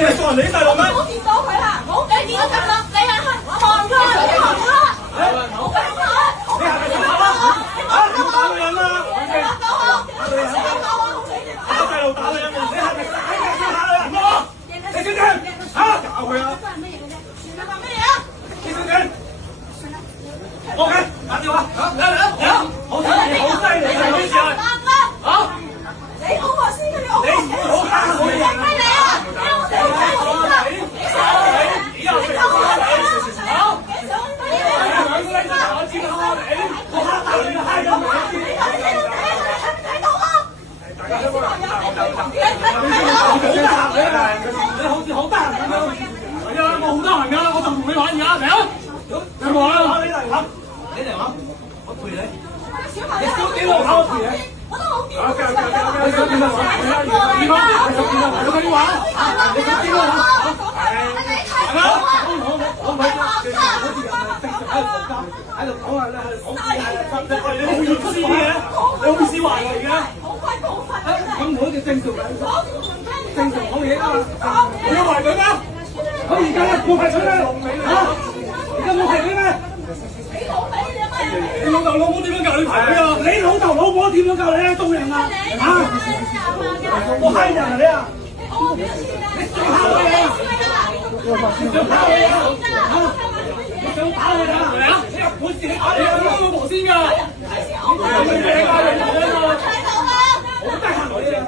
哋係做人哋啲細路咩？我見到佢啦，我你見到咁啦，你係看佢，你看佢，我俾佢，你係咪想打啊？嚇！你打女人啦！打女人啊！打細路打女人，你係咪打女人咯？你小姐嚇搞佢啊！你小姐，OK，打電話嚟啊！好犀利，好犀利，係咩事啊？嚇！你好我先，你好我先，你好打我你啊！你好似好得閒咁樣，係啊，我好得閒㗎，我就同你玩而家嚟啊！你冇啊？你嚟玩，你嚟玩，我陪你。你少幾路口我陪你。我都好見。你想點啊？你講，你想點啊？你想點玩？你想點啊？係咪？我唔係，其實好似人哋正常喺度講啊，你好意思嘅，你好意思話嚟嘅。好鬼過分啊！咁我哋正常正常講嘢啊嘛，你要排隊咩？我而家冇排隊咩？嚇！而家冇排隊咩？你老味你乜？你老豆老母點樣教你排隊啊？你老豆老母點樣教你啊？做人啊？嚇！我閪人啊你啊！你想嚇我啊？你想打我啊？嚇！你想打我啊？係咪啊？你有本事你打你啊！你老婆先㗎！你有咩嘢啊？你講啊！好得閒嗰啲啊！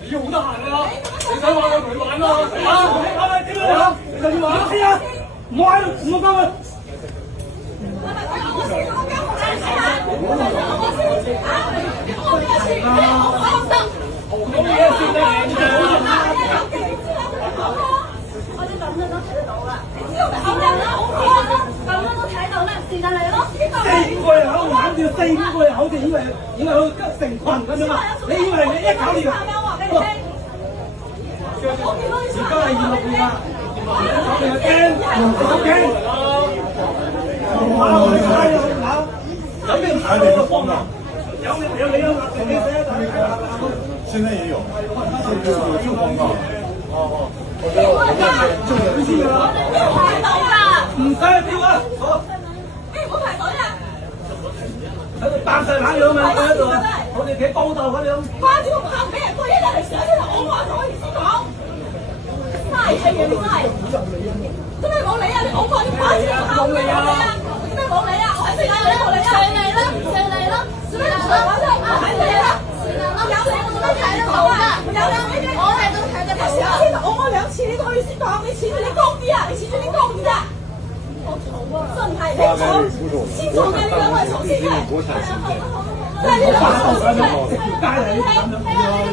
你好得閒啊！你想玩我同你玩咯！啊！點樣啊？你就要玩先啊！唔好喺度唔好翻去。我哋咁樣都睇得到啦，你知道咪後人啦，好好啊，咁樣都睇到啦，是但嚟咯，四個人喺度玩住，四個人好似以為佢成群咁樣啊！你以為你一搞掂？而家係26年啦，你係驚，有咩牌你都放啊？有你有你寫現在也有，就廣告。做人先㗎啦，睇到㗎，唔使跳啊！你唔好排隊啊！喺度扮晒冷樣嘛，喺度啊！我哋企報道嗰啲咁。掛住個炮俾人推一嚟上出嚟，我話咗我意思講，嘥氣嘅你真係，真係冇理啊！你冇講你掛住個炮冇理啊！真係冇理啊！我係食你冇理啊！上嚟啦，上嚟啦，做咩唔上我真係唔係你啦！我有你我都睇得到㗎，有你我係都睇得到㗎。我2次你都可以先講，你似住你高啲啊！你似住你高啲啊！好嘈啊！真係你嘈，先嘈嘅呢兩位嘈先嘅。即係呢兩個嘈先嘅。係啊，你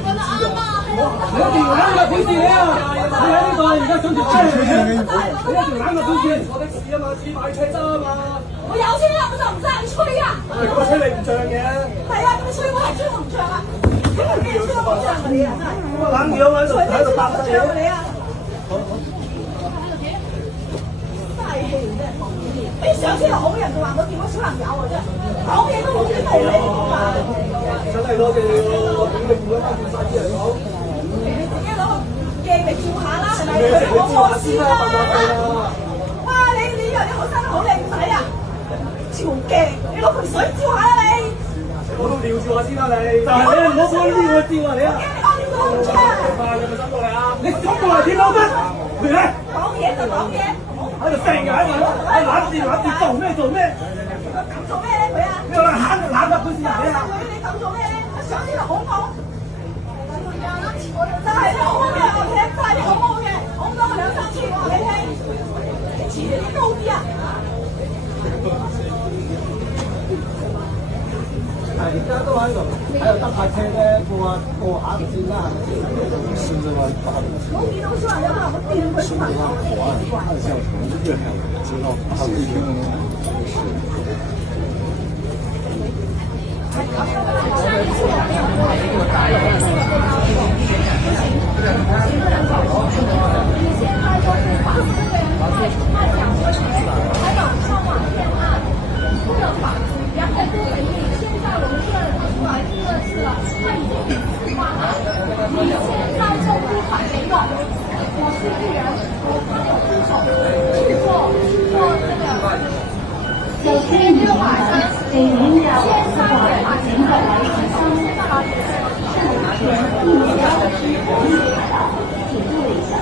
覺得啱啊！你一條冷嘅表示你啊！你喺呢度而家想住車你一條冷嘅表示，我的士啊嘛，只買車啫嘛。我有車啊，我就唔使你吹啊！我吹你唔漲嘅。係啊，你吹我係吹我唔漲啊！你係咩吹我唔漲啊你啊？咁啊冷樣喺度白晒你啊！嘥氣真係講嘢，你上車就好人就話我見到小朋友啊真係，講嘢都冇啲道理㗎嘛！真係多謝你喎，點你唔會翻電晒啲人講？你自己攞個鏡嚟照下啦，係咪？我冇事啦！哇！你以為你好生得好靚仔啊？照鏡，你攞盆水照下啦你！我都撩照下先啦你，但係你唔好幫呢個照啊你啊！你講唔出啊！你咪執過嚟啊！你執過嚟點攞咩？嚟咧！講嘢就講嘢，喺度成日喺度攬住做咩？咁做咩咧佢啊？你話攬得本事人你啊！你咁做咩咧？上次就好講，就係你好嘅，我聽晒你好嘅，好多個2、3次我話你聽，你遲啲高啲啊！係而家都喺度得下車啫，過下就先啦。現在話我見到小朋友啊，我見到佢小朋友。看相從粵海知道他有一现在这一款没有。就聽完話地面有個整個位置上剩餘的1小時，停住了一下。